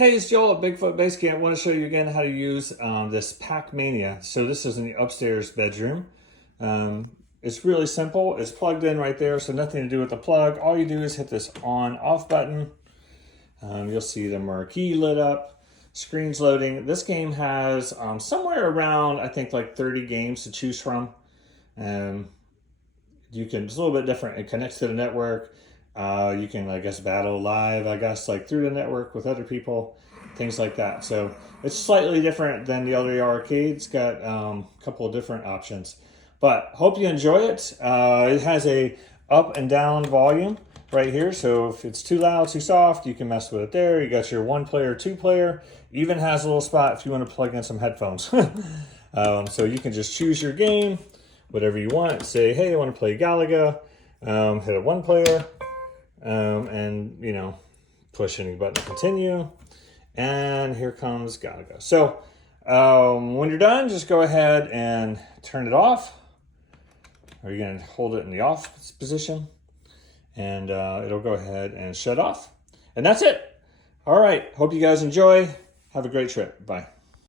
Hey, it's Joel at Bigfoot Base Camp. I want to show you again how to use this Pacmania. So this is in the upstairs bedroom. It's really simple. It's plugged in right there, so nothing to do with the plug. All you do is hit this on-off button. You'll see the marquee lit up, screen's loading. This game has somewhere around, I think, like 30 games to choose from. You can, it's a little bit different. It connects to the network. You can, I guess, battle live, I guess, like through the network with other people, things like that. So it's slightly different than the other arcade. It's got a couple of different options, but hope you enjoy it. It has a up and down volume right here. So if it's too loud, too soft, you can mess with it there. You got your 1-player, 2-player, even has a little spot if you want to plug in some headphones. So you can just choose your game, whatever you want. Say, hey, I want to play Galaga. Hit a 1-player. And you know, push any button to continue, and here comes Galaga. So when you're done, just go ahead and turn it off, or you're going to hold it in the off position, and it'll go ahead and shut off, and that's it. All right, hope you guys enjoy. Have a great trip. Bye.